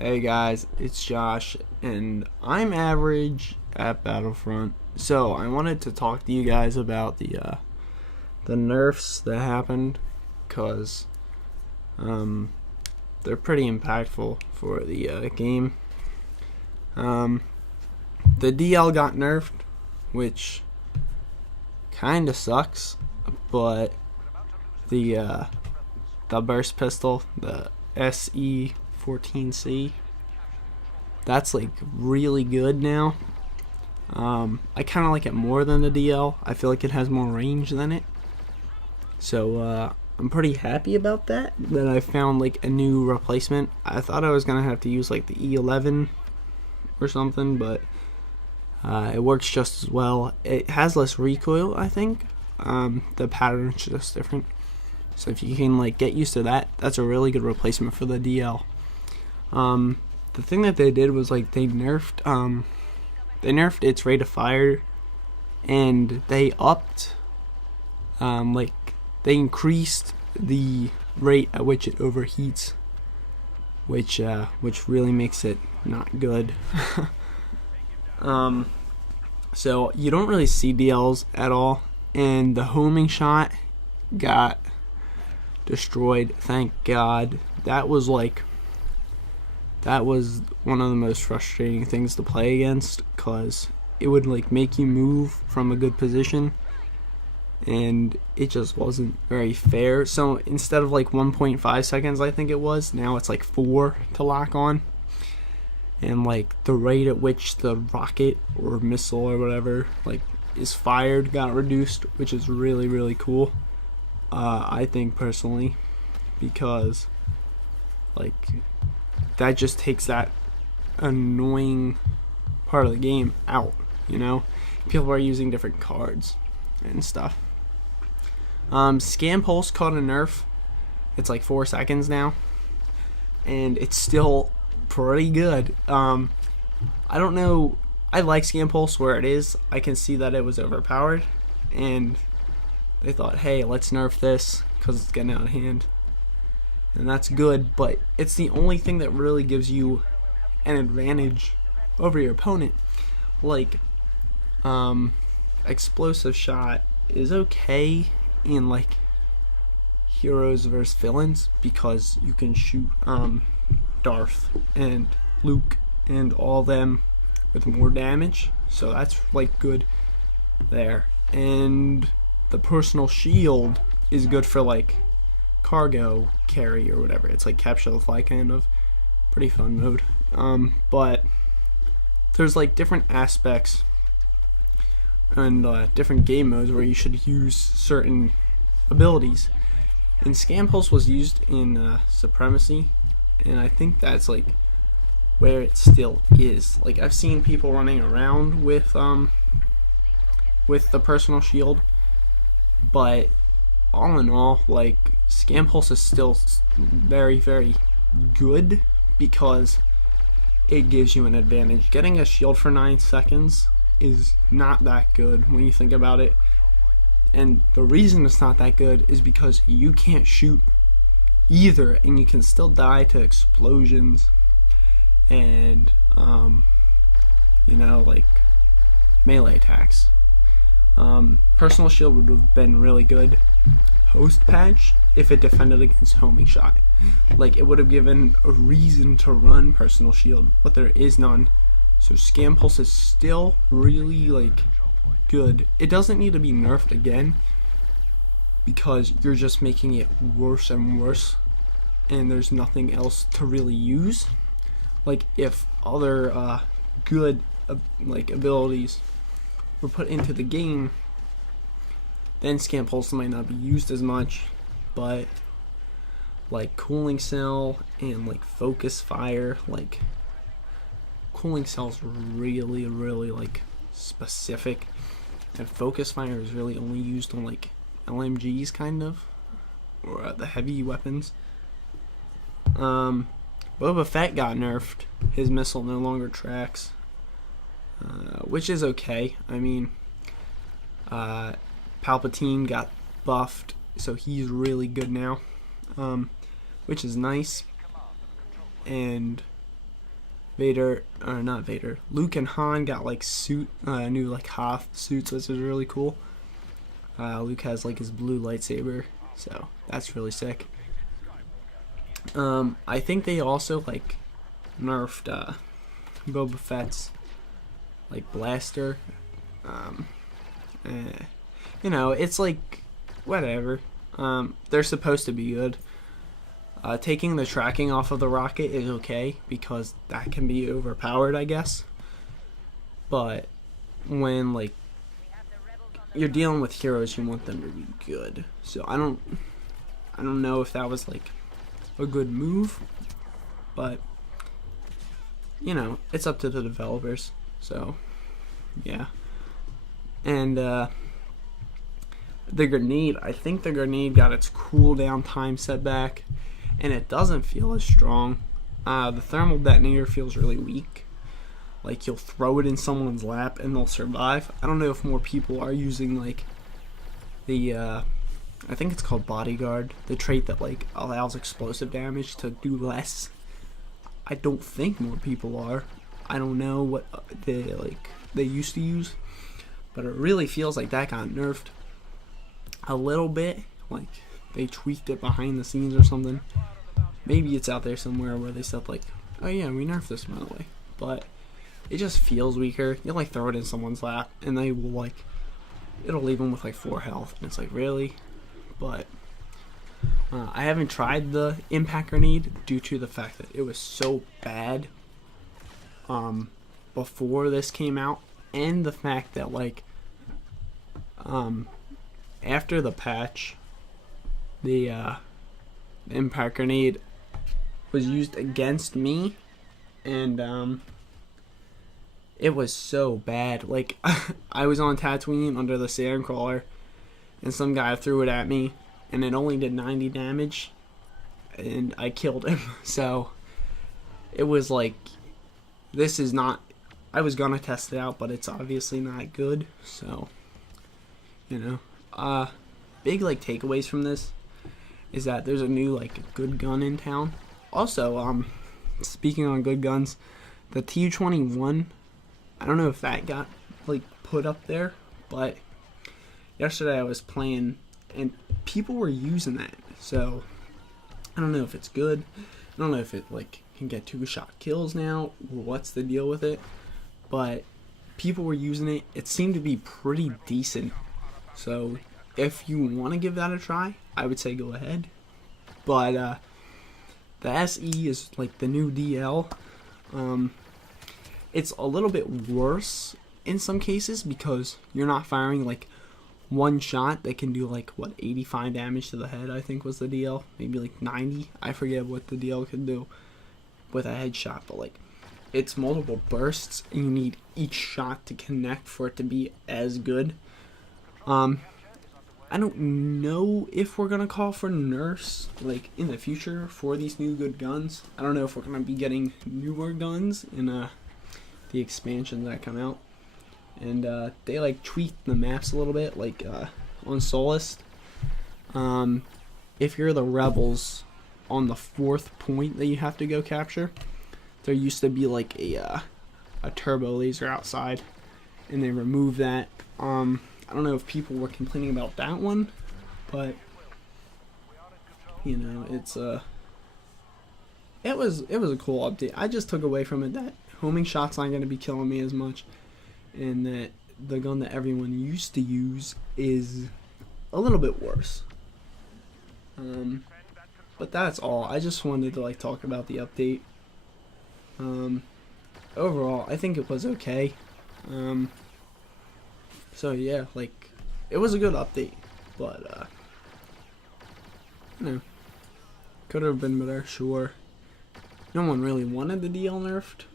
Hey guys, it's Josh, and I'm average at Battlefront. So I wanted to talk to you guys about the nerfs that happened, cause they're pretty impactful for the game. The DL got nerfed, which kind of sucks, but the burst pistol, the SE14C, that's like really good now. I kind of like it more than the DL. I feel like it has more range than it, so I'm pretty happy about that I found like a new replacement. I thought I was gonna have to use like the E11 or something, but it works just as well. It has less recoil, I think. The pattern's just different, so if you can like get used to that, that's a really good replacement for the DL. The thing that they did was like they nerfed its rate of fire, and they upped they increased the rate at which it overheats, which really makes it not good. So you don't really see DLs at all, and the homing shot got destroyed. Thank God. That was one of the most frustrating things to play against, cause it would like make you move from a good position, and it just wasn't very fair. So instead of like 1.5 seconds, I think it was, now it's like 4 to lock on, and like the rate at which the rocket or missile or whatever like is fired got reduced, which is really cool. I think personally, because like that just takes that annoying part of the game out, you know? People are using different cards and stuff. Scan Pulse caught a nerf. It's like 4 seconds now, and it's still pretty good. I don't know, I like Scan Pulse where it is. I can see that it was overpowered, and they thought, hey, let's nerf this because it's getting out of hand, and that's good, but it's the only thing that really gives you an advantage over your opponent. Like, explosive shot is okay in like heroes versus villains, because you can shoot Darth and Luke and all them with more damage, so that's like good there. And the personal shield is good for like cargo carry or whatever. It's like capture the flag, kind of pretty fun mode. But there's like different aspects and different game modes where you should use certain abilities. And Scan Pulse was used in Supremacy, and I think that's like where it still is. Like, I've seen people running around with the personal shield, but all in all, like, Scan Pulse is still very good because it gives you an advantage. Getting a shield for 9 seconds is not that good when you think about it, and the reason it's not that good is because you can't shoot either, and you can still die to explosions and you know, like melee attacks. Personal shield would have been really good post patch if it defended against homing shot. Like, it would have given a reason to run personal shield, but there is none. So Scan Pulse is still really like good. It doesn't need to be nerfed again, because you're just making it worse and worse, and there's nothing else to really use. Like, if other good like abilities were put into the game, then Scan Pulse might not be used as much, but like Cooling Cell and like Focus Fire, like Cooling Cell's really like specific, and Focus Fire is really only used on like LMGs, kind of, or the heavy weapons. Boba Fett got nerfed. His missile no longer tracks, which is okay. I mean, Palpatine got buffed, so he's really good now, which is nice. And Vader, or not Vader, Luke and Han got like new like Hoth suits, which is really cool. Luke has like his blue lightsaber, so that's really sick. I think they also like nerfed Boba Fett's like blaster. You know, it's like whatever. They're supposed to be good. Taking the tracking off of the rocket is okay because that can be overpowered, I guess. But when like you're dealing with heroes, you want them to be good. So I don't know if that was like a good move, but you know, it's up to the developers. So yeah. And the grenade, I think the grenade got its cooldown time set back, and it doesn't feel as strong. The thermal detonator feels really weak. Like you'll throw it in someone's lap and they'll survive. I don't know if more people are using like the I think it's called bodyguard, the trait that like allows explosive damage to do less. I don't think more people are. I don't know what they used to use, but it really feels like that got nerfed a little bit. Like they tweaked it behind the scenes or something. Maybe it's out there somewhere where they said like, oh yeah, we nerfed this by the way, but it just feels weaker. You like throw it in someone's lap and they will like, it'll leave them with like 4 health, and it's like, really? But I haven't tried the impact grenade due to the fact that it was so bad before this came out, and the fact that like after the patch, the impact grenade was used against me, and it was so bad. Like I was on Tatooine under the Sandcrawler, and some guy threw it at me, and it only did 90 damage, and I killed him. So it was like, this is not, I was gonna test it out, but it's obviously not good. So, you know, big like takeaways from this is that there's a new like good gun in town. Also, speaking on good guns, the Tu-21, I don't know if that got like put up there, but yesterday I was playing and people were using that. So I don't know if it's good. I don't know if it like can get 2-shot kills now, or what's the deal with it, but people were using it. It seemed to be pretty decent. So if you want to give that a try, I would say go ahead. But the SE is like the new DL. It's a little bit worse in some cases because you're not firing like one shot that can do like what, 85 damage to the head, I think was the DL, maybe like 90. I forget what the DL could do with a headshot, but like it's multiple bursts and you need each shot to connect for it to be as good. I don't know if we're gonna call for nerfs like in the future for these new good guns. I don't know if we're gonna be getting newer guns in the expansions that come out. And they like tweaked the maps a little bit, like on Solist. If you're the rebels on the 4th point that you have to go capture, there used to be like a turbo laser outside, and they removed that. I don't know if people were complaining about that one, but you know, it was a cool update. I just took away from it that homing shots aren't going to be killing me as much, and that the gun that everyone used to use is a little bit worse. But that's all. I just wanted to like talk about the update. Overall, I think it was okay. So yeah, like it was a good update, but you know, could have been better, sure. No one really wanted the DL nerfed.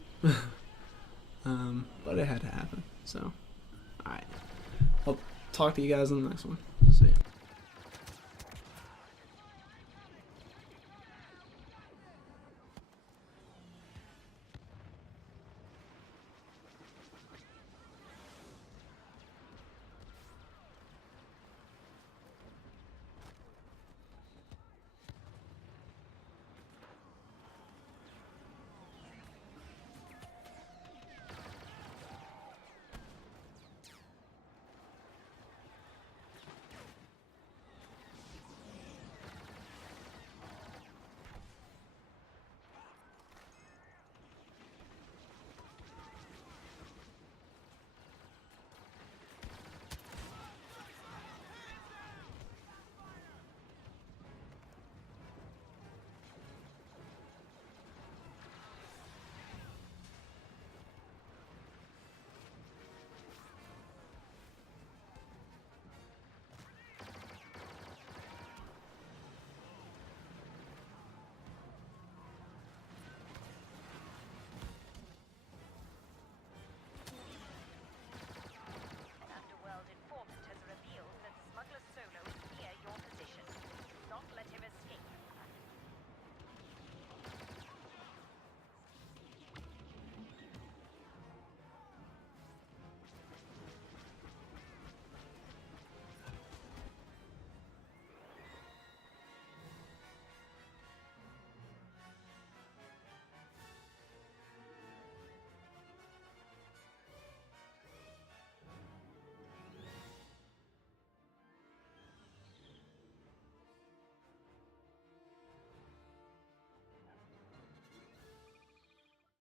But it had to happen. So, alright. I'll talk to you guys on the next one.